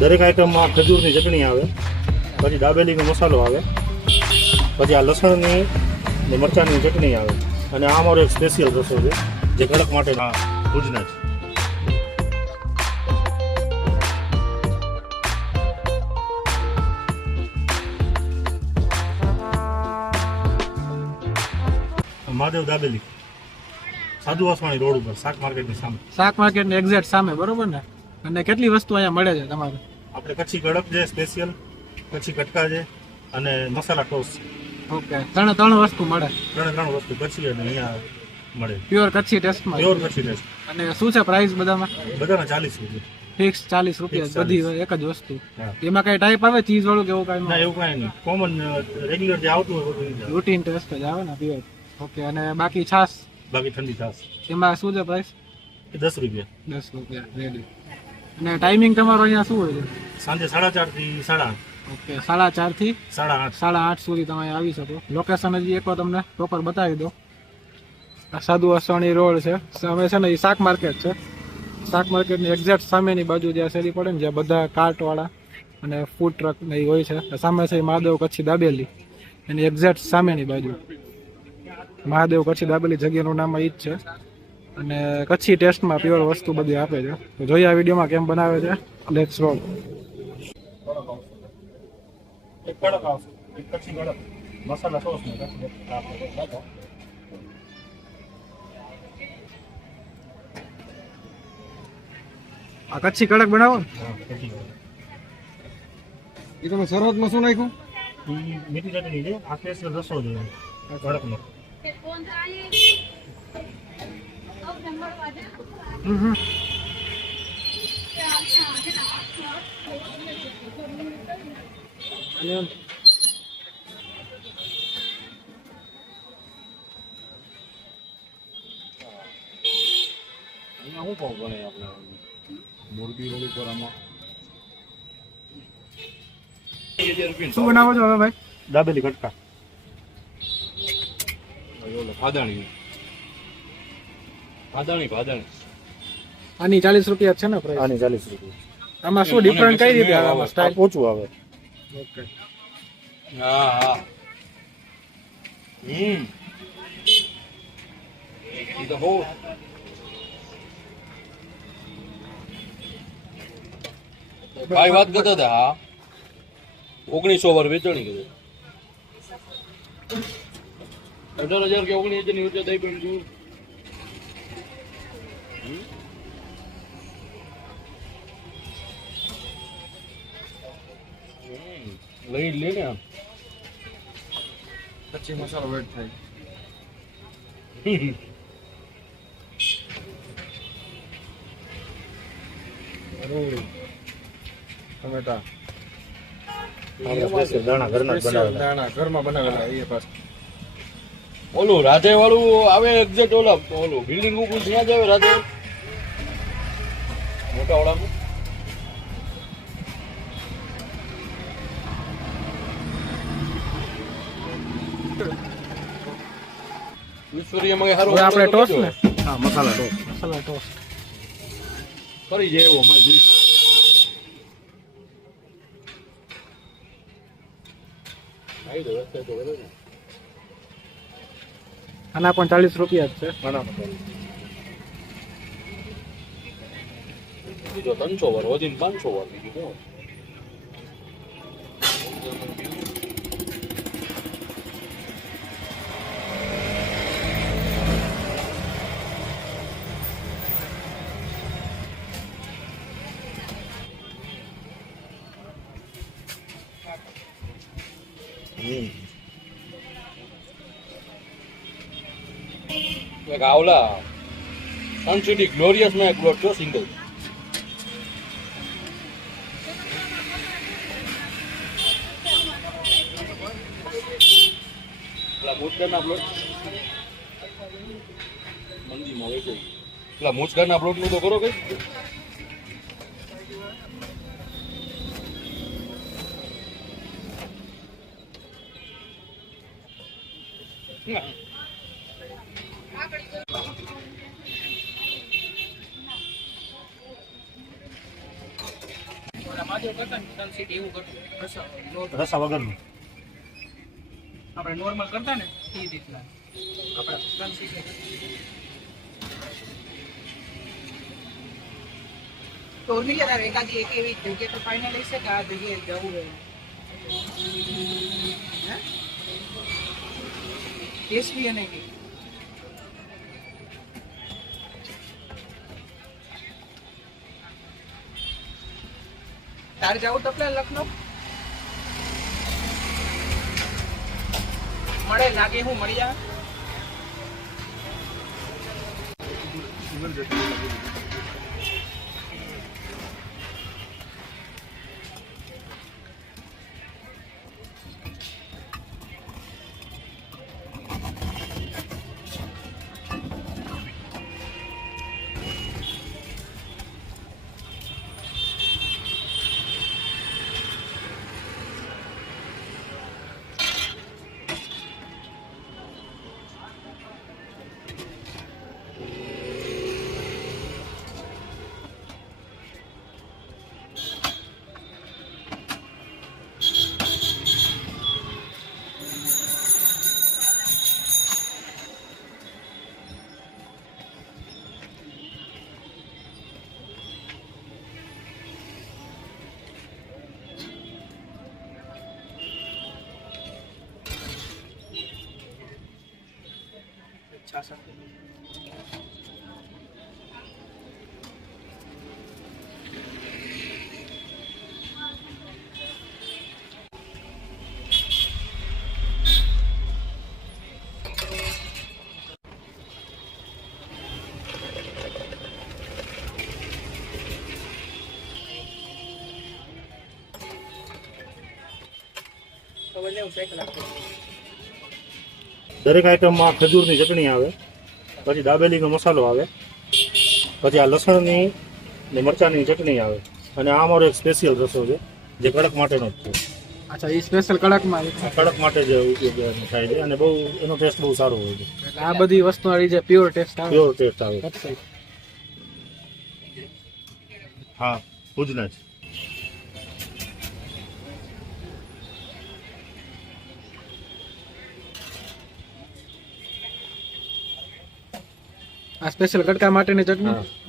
દરેક આઈટમમાં ખજૂરની ચટણી આવે, પછી દાબેલીનો મસાલો આવે, પછી આ લસણની ને મરચાંની ચટણી આવે. અને આ અમારો એક સ્પેશિયલ રસો છે, જે કડક માટેના ભુજના છે. મહાદેવ દાબેલી. સાધુ વાસવાણી રોડ ઉપર, શાક માર્કેટની સામે. શાક માર્કેટની એક્ઝેક્ટ સામે, બરોબર ને? અને કેટલી વસ્તુ અહીંયા મળે છે તમારે? આપણે કચ્છી કડક છે સ્પેશિયલ કચ્છી કટકા છે અને મસાલા ટોસ ઓકે ત્રણે ત્રણ વસ્તુ મળે? ત્રણે ત્રણ વસ્તુ કચ્છી અને અહીંયા મળે. પ્યોર કચ્છી ટેસ્ટમાં પ્યોર કચ્છી ટેસ્ટ અને શું છે પ્રાઇસ બધામાં? બધામાં ચાલીસ રૂપિયા. ફિક્સ ચાલીસ રૂપિયા બધી એક જ વસ્તુ. એમાં કઈ ટાઈપ આવે ચીઝ વાળું કે એવું ના કઈ એવું કઈ નહીં. કોમન રેગ્યુલર જે આવતું હોય. રૂટીન ટેસ્ટ જ આવે ને પ્યોર ઓકે અને બાકી છાસ બાકી ઠંડી છાશ. એમાં શું છે પ્રાઇસ દસ રૂપિયા. દસ રૂપિયા રેડી અને ટાઈમિંગ તમારો અહીંયા શું હોય છે? સાંજે સાડા ચારથી સાડા આઠ. ઓકે સાડા ચારથી સાડા આઠ. સાડા આઠ સુધી તમે આવી શકો. લોકેશન હજી એકવાર તમને પ્રોપર બતાવી દો આ સાધુ અસવાણી રોડ છે. સામે છે ને એ શાક માર્કેટ છે. શાક માર્કેટની એક્ઝેક્ટ સામેની બાજુ જ્યાં શેરી પડે ને જ્યાં બધા કાર્ટવાળા અને ફૂડ ટ્રક ને એ હોય છે. સામે છે મહાદેવ કચ્છી દાબેલી. એની એક્ઝેક્ટ સામેની બાજુ. મહાદેવ કચ્છી દાબેલી જગ્યાનું નામ એ જ છે. અને કચ્છી ટેસ્ટમાં પ્યોર વસ્તુ બધી આપે છે. તો જોઈએ આ વિડીયોમાં કેમ બનાવે છે. લેટ્સ રોલ એક કડક આવશે. એક કચ્છી કડક. મસાલા સોસ ને કચ્છી કડક આપણે નાખો. આ કચ્છી કડક બનાવો. એ તમે શરૂઆતમાં શું નાખ્યું? મીઠી ચટણી છે. આ સ્પેશિયલ રસો છે. કડકનો. અહીંયા શું ભાવ ગણે આપણે મોરબી રોડ ઉપર આમાં શું બનાવો છો હવે ભાઈ? દાબેલી કટકા. ઓલો ભાદાણી ભાદાણી આની ચાલીસ રૂપિયા છે ને પ્રાઇસ આની ચાલીસ રૂપિયા. આમાં શું ડિફરન્ટ કઈ રીતે આવે? આમાં સ્ટાઇલ ઓછું આવે. ઓકે હા હા. હમ. ઈ તો બહુ. ભાઈ વાત કરતા હતા હા. ઓગણીસો વાર વેચાણી કરે. અઢાર હજાર કે ઓગણીસ હજારની વચ્ચે દઈ પણ જોયું હમ. લઈ લે ને આમ. પછી મસાલો વેટ થાય. ટમેટા. એ પાછું. ઓલું રાધે વાળું આવે એક્ઝેક્ટ ઓલા ઓલું બિલ્ડિંગ ઉપર ત્યાં જ આવે રાધે. મોટા વાળામાં ઈશ્વરીયમાં સારું આપણે ટોસ ને? હા મસાલા ટોસ. મસાલા ટોસ. કરી જાય એવો મારે જોઈશું આવી તો આના પણ ચાલીસ રૂપિયા જ છે. ઘણા મસાલા બીજો ત્રણસો વાર વધીને પાંચસો વાર બીજું શું એક આવલા સનસિટી છો સિંગલ પેલા મુચગરના પ્લોટ મંદીમાં વેચે પેલા મુચગરના પ્લોટનું તો કરો કઈ. ને રસા વગર વગરનું. આપણે નોર્મલ કરતા ને, એ રીતના. આપણે તો નહીં એકાદી એક એવી જગ્યા તો ફાઇનલ હશે કે આ જગ્યાએ જવું હે? કેસવી અને કે? તારે જવું તો પેલા લખનઉ? મળે લાગે હું મળી જાય અચ્છા સર તો બદલે હું ચેક રાખું દરેક આઈટમમાં ખજૂરની ચટણી આવે પછી દાબેલીનો મસાલો આવે પછી આ લસણની ને મરચાંની ચટણી આવે. અને આ અમારો એક સ્પેશિયલ રસો છે જે કડક માટેનો જ છે. અચ્છા એ સ્પેશિયલ કડકમાં કડક માટે જ ઉપયોગ થાય છે અને બહુ એનો ટેસ્ટ બહુ સારો હોય છે. આ બધી વસ્તુ આવી જે પ્યોર ટેસ્ટ આવે. પ્યોર ટેસ્ટ આવે. હા ભુજના જ. આ સ્પેશિયલ કટકા માટેની ચટણી?